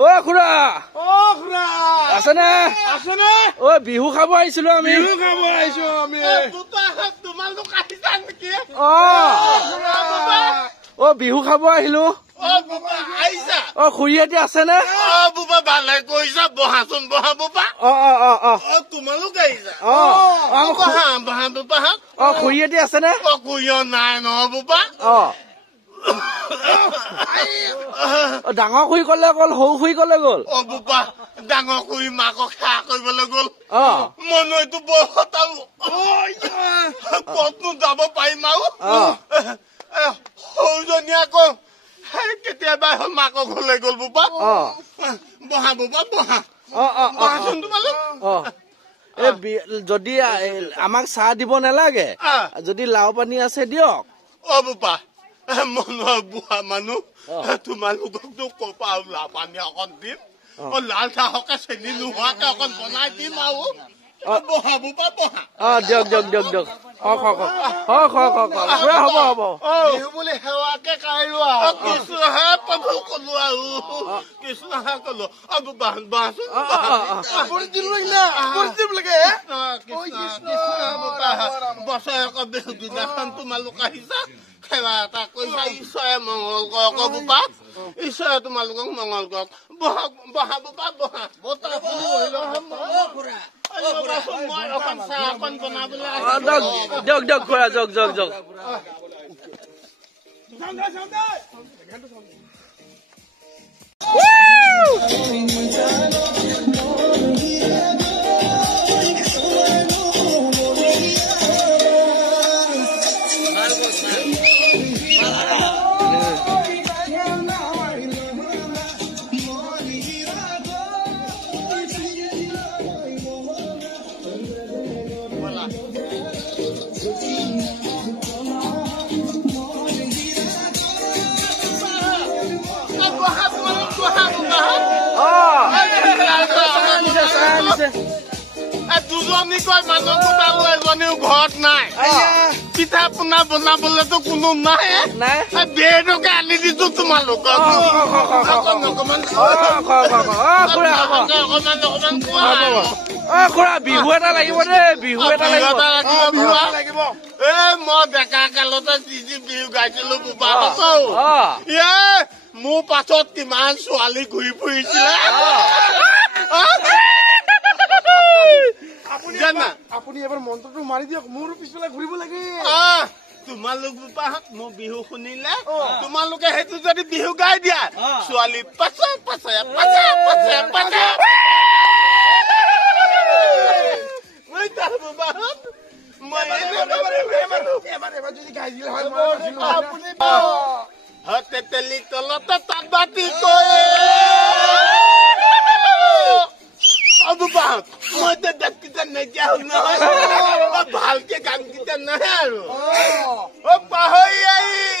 ও খুৰা আছেনে ও বিহু খাব আহিছিলো আমি ও বিহু খাব আহিলো ও খুৰীহঁতে আছেনে খুৰীহঁতে আছেনে ডাঙৰ খুৰী কলে গ'ল সৰু খুৰী কলে গ'ল ডাঙৰ খুৰী মাকক সেৱা কৰিবলৈ গ'ল মনৈটো বৰ হতালো ক'তনো যাব পাৰিম আৰু সৰুজনী আকৌ কেতিয়াবা মাকক ঘৰলৈ গ'ল বোপা বহা বোপা বহাচোন তোমালোক যদি আমাক চাহ দিব নালাগে যদি লাও পানী আছে দিয়ক বোপা মনৰ বুঢ়া মানুহ তোমালোককতো ক'পা লাও পানী অকণ দিম লাল চাহকে চেনি নোহোৱাকে অকণ বনাই দিম আৰু বহা বোপা বহা দিয়ক হ'ব বিহু বুলি সেৱাকে কাইলোৱা কৃষ্ণহে প্ৰভু কলো আৰু কৃষ্ণহে কলো বহাচোন বছৰেকৰ বিহু দিনাখন তোমালোক আহিছা সেৱা এটা কৰিছা ঈশ্বৰে মংগল কৰক বোপা ঈশ্বৰে তোমালোকক মংগল কৰক বহা বোপা বহা মই অকণ চাহ অকণ বনাবলৈ দিয়ক খুৰা যাওক দুজনী কয় মানুহ গোটালো এজনীও ঘৰত নাই পিঠা পনা বনাবলেতো কোনো নাই বেৰটোকে আনি দিছো তোমালোকক খুৰা বিহু এটা লাগিব দেই বিহু এটা লাগিব মই ডেকা কালতে যি বিহু গাইছিলো বোপা মোৰ পাছত কিমান ছোৱালী ঘূৰি ফুৰিছিলে আপুনি এবাৰ মন্ত্ৰটো মাৰি দিয়ক মোৰ পিছফালে ঘূৰিব লাগে তোমালোক বোপাহত মোৰ বিহু শুনিলে তোমালোকে সেইটো যদি বিহু গাই দিয়া ছোৱালী পাছে তেতেলি তলতে তাত বাতি মই দেখিটা নাইকিয়া হল নহয় ভালকে গান কেইটা নাহে আৰু পাহৰি